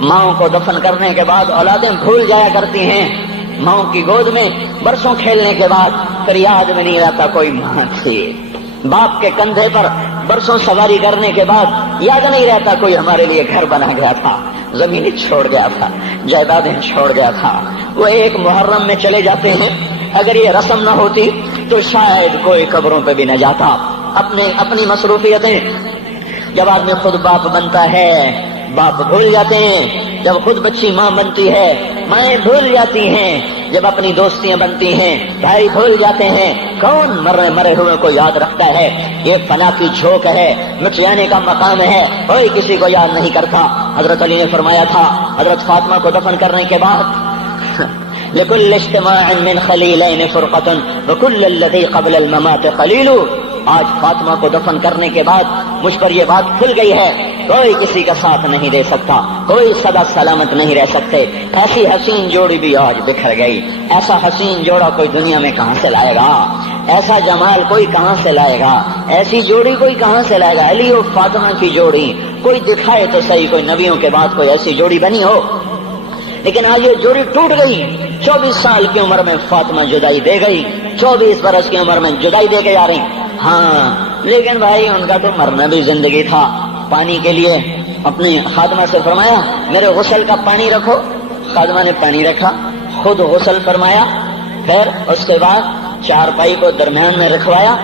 ماؤں کو دفن کرنے کے بعد اولادیں بھول جایا کرتی ہیں، ماؤں کی گود میں برسوں کھیلنے کے بعد پھر یاد میں نہیں رہتا کوئی ماں تھی، باپ کے کندھے پر برسوں سواری کرنے کے بعد یاد نہیں رہتا کوئی ہمارے لیے گھر بنا گیا تھا، زمینیں چھوڑ گیا تھا، جائیدادیں چھوڑ گیا تھا، وہ ایک محرم میں چلے جاتے ہیں۔ اگر یہ رسم نہ ہوتی تو شاید کوئی قبروں پہ بھی نہ جاتا۔ اپنی مصروفیتیں، جب آدمی خود باپ بنتا ہے باپ بھول جاتے ہیں، جب خود بچی ماں بنتی ہے مائیں بھول جاتی ہیں، جب اپنی دوستیاں بنتی ہیں بھائی بھول جاتے ہیں، کون مرے ہوئے کو یاد رکھتا ہے؟ یہ فنا کی جھوک ہے، مٹ جانے کا مقام ہے، کوئی کسی کو یاد نہیں کرتا۔ حضرت علی نے فرمایا تھا حضرت فاطمہ کو دفن کرنے کے بعد لكل اجتماع من خلیلین فرقۃ وكل الذی قبل الممات خلیل۔ آج فاطمہ کو دفن کرنے کے بعد مجھ پر یہ بات کھل گئی ہے، کوئی کسی کا ساتھ نہیں دے سکتا، کوئی سدا سلامت نہیں رہ سکتے۔ ایسی حسین جوڑی بھی آج بکھر گئی، ایسا حسین جوڑا کوئی دنیا میں کہاں سے لائے گا؟ ایسا جمال کوئی کہاں سے لائے گا؟ ایسی جوڑی کوئی کہاں سے لائے گا؟ علی اور فاطمہ کی جوڑی کوئی دکھائے تو صحیح، کوئی نبیوں کے بعد کوئی ایسی جوڑی بنی ہو، لیکن آج یہ جوڑی ٹوٹ گئی۔ 24 سال کی عمر میں فاطمہ جدائی دے گئی، 24 برس کی عمر میں جدائی دے کے جا رہی۔ ہاں لیکن بھائی ان کا تو مرنا بھی زندگی تھا۔ پانی کے لیے اپنی خادمہ سے فرمایا میرے غسل کا پانی رکھو، خادمہ نے پانی رکھا، خود غسل فرمایا، پھر اس کے بعد چارپائی کو درمیان میں رکھوایا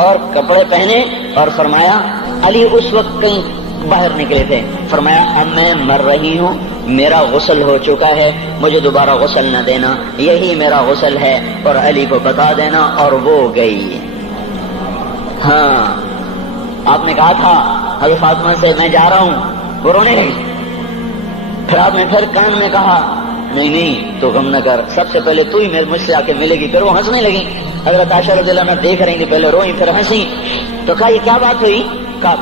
اور کپڑے پہنے اور فرمایا علی اس وقت کہیں باہر نکلے تھے، فرمایا اب میں مر رہی ہوں، میرا غسل ہو چکا ہے، مجھے دوبارہ غسل نہ دینا، یہی میرا غسل ہے اور علی کو بتا دینا، اور وہ گئی۔ ہاں آپ نے کہا تھا حضرت فاطمہ سے میں جا رہا ہوں، وہ رونے لگی، پھر آپ نے پھر کان میں کہا نہیں تو غم نہ کر، سب سے پہلے تو ہی مجھ سے آ کے ملے گی۔ پھر وہ ہنسنے لگی، حضرت عائشہ رضی اللہ عنہا دیکھ رہی تھی، پہلے روئی پھر ہنسی، تو کہا یہ کیا بات ہوئی؟ کہا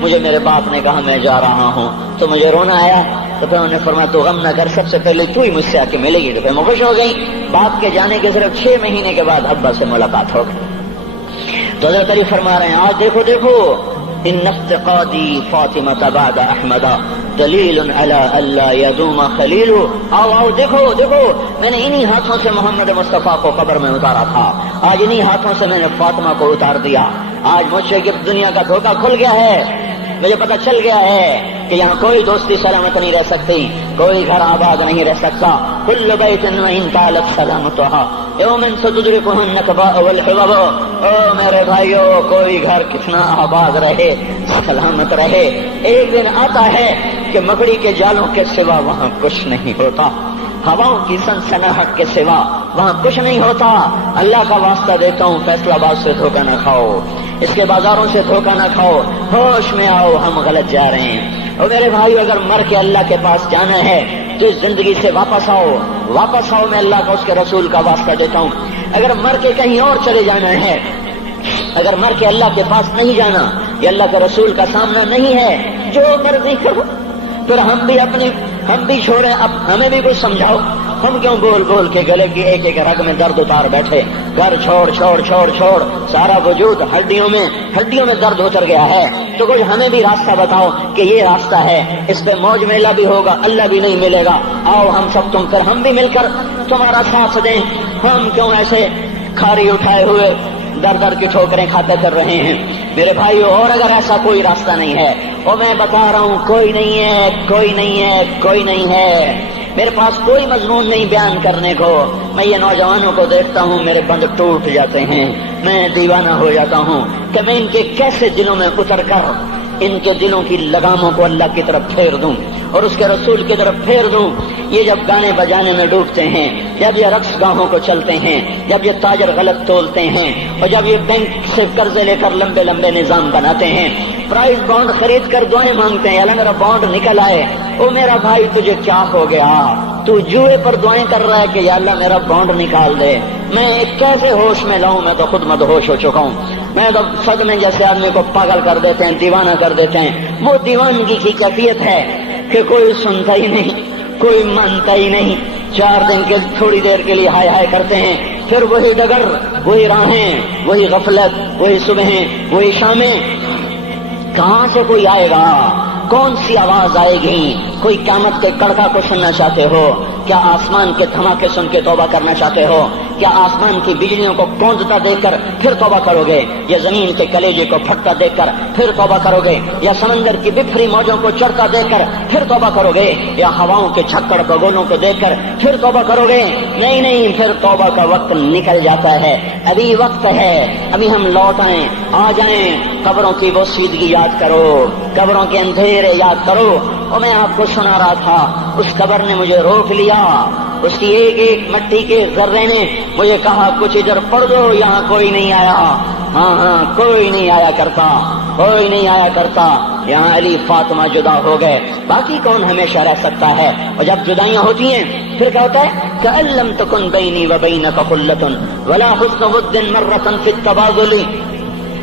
مجھے میرے باپ نے کہا میں جا رہا ہوں تو مجھے رونا آیا، تو پھر انہوں نے فرمایا تو غم نہ کر، سب سے پہلے تو ہی مجھ سے آ کے ملے گی۔ تو پھر میں خوش ہو گئی۔ باپ کے جانے کے صرف 6 مہینے کے بعد ابا سے ملاقات ہو گئی۔ تو حضرت علی فرما رہے ہیں آج دیکھو دیکھو ان افتقادی فاطمہ بعد احمد دلیل علی اللہ یدوم خلیل۔ آؤ آؤ دیکھو دیکھو، میں نے انہی ہاتھوں سے محمد مصطفیٰ کو قبر میں اتارا تھا، آج انہی ہاتھوں سے میں نے فاطمہ کو اتار دیا۔ آج مجھ سے کہ دنیا کا دھوکہ کھل گیا ہے، مجھے پتہ چل گیا ہے کہ یہاں کوئی دوستی سلامت نہیں رہ سکتی، کوئی گھر آباد نہیں رہ سکتا۔ کل بیت وإن طالت سلامتها یوم ستدرکہ النکباء والحباب۔ او میرے بھائیو، کوئی گھر کتنا آباد رہے، سلامت رہے، ایک دن آتا ہے کہ مکڑی کے جالوں کے سوا وہاں کچھ نہیں ہوتا، ہواؤں کی سنسناہٹ کے سوا وہاں کچھ نہیں ہوتا۔ اللہ کا واسطہ دیتا ہوں فیصلہ آباد سے دھوکہ نہ کھاؤ، اس کے بازاروں سے دھوکہ نہ کھاؤ، ہوش میں آؤ، ہم غلط جا رہے ہیں۔ اور میرے بھائی اگر مر کے اللہ کے پاس جانا ہے تو اس زندگی سے واپس آؤ، واپس آؤ، میں اللہ کا اس کے رسول کا واسطہ دیتا ہوں۔ اگر مر کے کہیں اور چلے جانا ہے، اگر مر کے اللہ کے پاس نہیں جانا یا اللہ کے رسول کا سامنا نہیں ہے، جو مرضی کرو، پھر ہم بھی چھوڑیں، اب ہمیں بھی کچھ سمجھاؤ، ہم کیوں بول بول کے گلے کی ایک ایک رگ میں درد اتار بیٹھے؟ گھر چھوڑ چھوڑ چھوڑ چھوڑ، سارا وجود ہڈیوں میں درد اتر گیا ہے، تو کچھ ہمیں بھی راستہ بتاؤ کہ یہ راستہ ہے، اس پہ موج میلہ بھی ہوگا، اللہ بھی نہیں ملے گا، آؤ ہم سب تم پھر ہم بھی مل کر تمہارا ساتھ دیں۔ ہم کیوں ایسے کھاری اٹھائے ہوئے در در کی ٹھوکریں کھاتے کر رہے ہیں؟ میرے بھائیو، اور اگر ایسا کوئی راستہ نہیں ہے، اور میں بتا رہا ہوں کوئی نہیں ہے، کوئی نہیں ہے، کوئی نہیں ہے، میرے پاس کوئی مضمون نہیں بیان کرنے کو، میں یہ نوجوانوں کو دیکھتا ہوں میرے بند ٹوٹ جاتے ہیں، میں دیوانہ ہو جاتا ہوں کہ میں ان کے کیسے دلوں میں اتر کر ان کے دلوں کی لگاموں کو اللہ کی طرف پھیر دوں اور اس کے رسول کی طرف پھیر دوں۔ یہ جب گانے بجانے میں ڈوبتے ہیں، جب یہ رقص گاہوں کو چلتے ہیں، جب یہ تاجر غلط تولتے ہیں، اور جب یہ بینک سے قرضے لے کر لمبے لمبے نظام بناتے ہیں، پرائز بانڈ خرید کر دعائیں مانگتے ہیں اللہ میرا بانڈ نکل آئے، او میرا بھائی تجھے کیا ہو گیا؟ تو جوئے پر دعائیں کر رہا ہے کہ یا اللہ میرا بانڈ نکال دے۔ میں کیسے ہوش میں لاؤں؟ میں تو خود مدہوش ہو چکا ہوں۔ میں تو صدمے جیسے آدمی کو پاگل کر دیتے ہیں، دیوانہ کر دیتے ہیں۔ وہ دیوانگی کی کیفیت ہے کہ کوئی سنتا ہی نہیں، کوئی مانتا ہی نہیں، 4 دن کے تھوڑی دیر کے لیے ہائے ہائے کرتے ہیں، پھر وہی ڈگر، وہی راہیں، وہی غفلت، وہی صبحیں، وہی شامیں۔ کہاں سے کوئی آئے گا؟ کون سی آواز آئے گی؟ کوئی قیامت کے کڑکا کو سننا چاہتے ہو؟ کیا آسمان کے دھماکے سن کے توبہ کرنا چاہتے ہو؟ کیا آسمان کی بجلیوں کو گونجتا دیکھ کر پھر توبہ کرو گے؟ یا زمین کے کلیجے کو پھٹتا دیکھ کر پھر توبہ کرو گے؟ یا سمندر کی بکھری موجوں کو چڑھتا دیکھ کر پھر توبہ کرو گے؟ یا ہواؤں کے چھکڑ بگولوں کو دیکھ کر پھر توبہ کرو گے؟ نہیں نہیں، پھر توبہ کا وقت نکل جاتا ہے، ابھی وقت ہے، ابھی ہم لوٹ آئیں، آ جائیں۔ قبروں کی وہ سیدگی یاد کرو، قبروں کے اندھیرے یاد کرو۔ اور میں آپ کو سنا رہا تھا، اس قبر نے مجھے روک لیا، اس کی ایک ایک مٹی کے ذرے نے مجھے کہا کچھ ادھر پڑھ دو، یہاں کوئی نہیں آیا۔ ہاں کوئی نہیں آیا کرتا، کوئی نہیں آیا کرتا، یہاں علی فاطمہ جدا ہو گئے، باقی کون ہمیشہ رہ سکتا ہے؟ اور جب جدائیاں ہوتی ہیں پھر کیا ہوتا ہے؟ کہ لم تکن بینی و بینک خلۃ ولا حسن ود مرۃ فی التبادل۔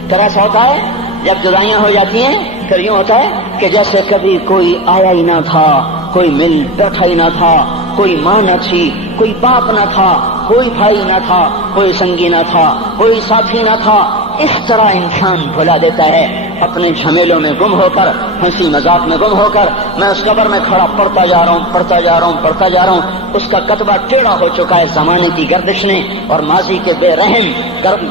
پھر ایسا ہوتا ہے جب جدائیاں ہو جاتی ہیں پھر یوں ہوتا ہے کہ جیسے کبھی کوئی آیا ہی نہ تھا، کوئی مل بیٹھا ہی نہ تھا، کوئی ماں نہ تھی، کوئی باپ نہ تھا، کوئی بھائی نہ تھا، کوئی سنگی نہ تھا، کوئی ساتھی نہ تھا۔ اس طرح انسان بھلا دیتا ہے اپنے جھمیلوں میں گم ہو کر، ہنسی مذاق میں گم ہو کر۔ میں اس قبر میں کھڑا پڑھتا جا رہا ہوں، پڑھتا جا رہا ہوں، پڑھتا جا رہا ہوں، اس کا کتبہ ٹیڑھا ہو چکا ہے زمانے کی گردش نے اور ماضی کے بے رحم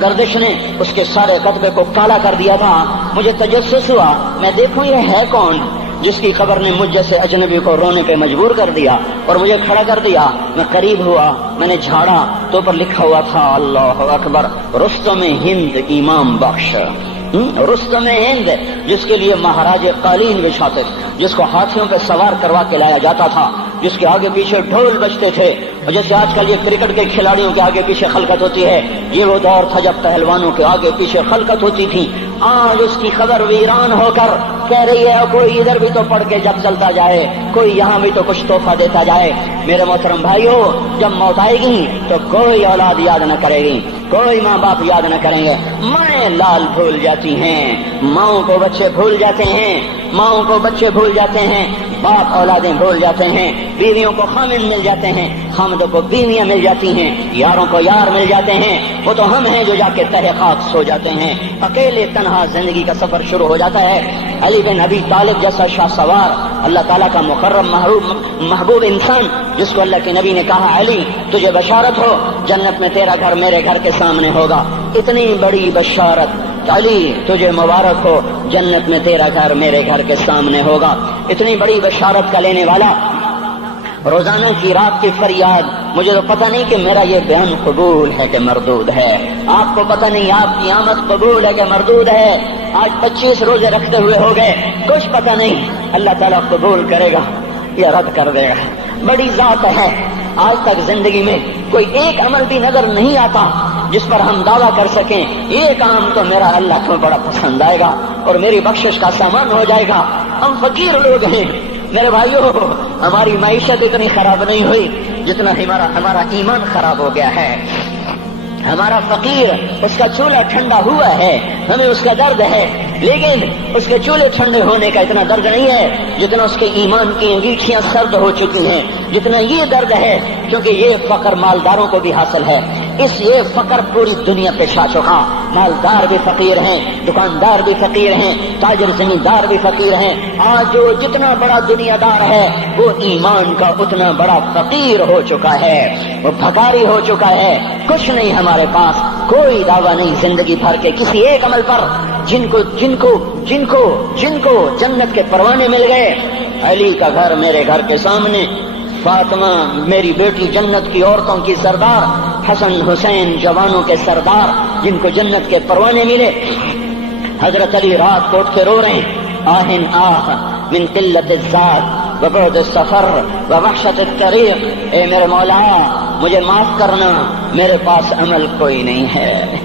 گردش نے اس کے سارے کتبے کو کالا کر دیا تھا۔ مجھے تجسس ہوا، میں دیکھوں یہ ہے کون جس کی خبر نے مجھ جیسے اجنبی کو رونے پہ مجبور کر دیا اور مجھے کھڑا کر دیا۔ میں قریب ہوا، میں نے جھاڑا تو پر لکھا ہوا تھا اللہ اکبر، رستم ہند امام بخش۔ رستم ہند جس کے لیے مہاراج قالین بچھاتے، جس کو ہاتھیوں پہ سوار کروا کے لایا جاتا تھا، جس کے آگے پیچھے ڈھول بجتے تھے، اور جیسے آج کل یہ کرکٹ کے کھلاڑیوں کے آگے پیچھے خلقت ہوتی ہے، یہ وہ دور تھا جب پہلوانوں کے آگے پیچھے خلقت ہوتی تھی۔ آج اس کی خبر ویران ہو کر کہہ رہی ہے کوئی ادھر بھی تو پڑھ کے جب چلتا جائے، کوئی یہاں بھی تو کچھ تحفہ دیتا جائے۔ میرے محترم بھائیو، جب موت آئے گی تو کوئی اولاد یاد نہ کرے گی، کوئی ماں باپ یاد نہ کریں گے، مائیں لال بھول جاتی ہیں، ماؤں کو بچے بھول جاتے ہیں، ماؤں کو بچے بھول جاتے ہیں، باپ اولادیں بھول جاتے ہیں، بیویوں کو خامن مل جاتے ہیں، خامدوں کو بیویاں مل جاتی ہیں، یاروں کو یار مل جاتے ہیں۔ وہ تو ہم ہیں جو جا کے تہہ خاک سو جاتے ہیں، اکیلے تنہا زندگی کا سفر شروع ہو جاتا ہے۔ علی بن ابی طالب جیسا شاہ سوار، اللہ تعالیٰ کا مکرم محبوب انسان، جس کو اللہ کے نبی نے کہا علی تجھے بشارت ہو، جنت میں تیرا گھر میرے گھر کے سامنے ہوگا، اتنی بڑی بشارت علی تجھے مبارک ہو، جنت میں تیرا گھر میرے گھر کے سامنے ہوگا۔ اتنی بڑی بشارت کا لینے والا، روزانہ کی رات کی فریاد، مجھے تو پتہ نہیں کہ میرا یہ بیان قبول ہے کہ مردود ہے، آپ کو پتہ نہیں آپ کی آمد قبول ہے کہ مردود ہے۔ آج 25 روزے رکھتے ہوئے ہو گئے، کچھ پتہ نہیں اللہ تعالیٰ قبول کرے گا یا رد کر دے گا، بڑی ذات ہے۔ آج تک زندگی میں کوئی ایک عمل بھی نظر نہیں آتا جس پر ہم دعویٰ کر سکیں یہ کام تو میرا اللہ کو بڑا پسند آئے گا اور میری بخشش کا سامان ہو جائے گا۔ ہم فقیر لوگ ہیں میرے بھائیو، ہماری معیشت اتنی خراب نہیں ہوئی جتنا ہمارا ایمان خراب ہو گیا ہے۔ ہمارا فقیر اس کا چولہا ٹھنڈا ہوا ہے، ہمیں اس کا درد ہے، لیکن اس کے چولہے ٹھنڈے ہونے کا اتنا درد نہیں ہے جتنا اس کے ایمان کی انگیٹھیاں سرد ہو چکی ہیں، جتنا یہ درد ہے، کیونکہ یہ فقر مالداروں کو بھی حاصل ہے۔ یہ فقر پوری دنیا پہ چھا چکا، مالدار بھی فقیر ہیں، دکاندار بھی فقیر ہیں، تاجر زمیندار بھی فقیر ہیں۔ آج جو جتنا بڑا دنیا دار ہے وہ ایمان کا اتنا بڑا فقیر ہو چکا ہے، وہ بھکاری ہو چکا ہے۔ کچھ نہیں ہمارے پاس، کوئی دعویٰ نہیں زندگی بھر کے کسی ایک عمل پر، جن کو جنت کے پروانے مل گئے۔ علی کا گھر میرے گھر کے سامنے، فاطمہ میری بیٹی جنت کی عورتوں کی سردار، حسن حسین جوانوں کے سردار جن کو جنت کے پروانے ملے۔ حضرت علی رات کو اٹھ کے رو رہے ہیں، آہن آہ من قلت الذات وبعد السفر ووحشت الطریق، اے میرے مولا مجھے معاف کرنا، میرے پاس عمل کوئی نہیں ہے،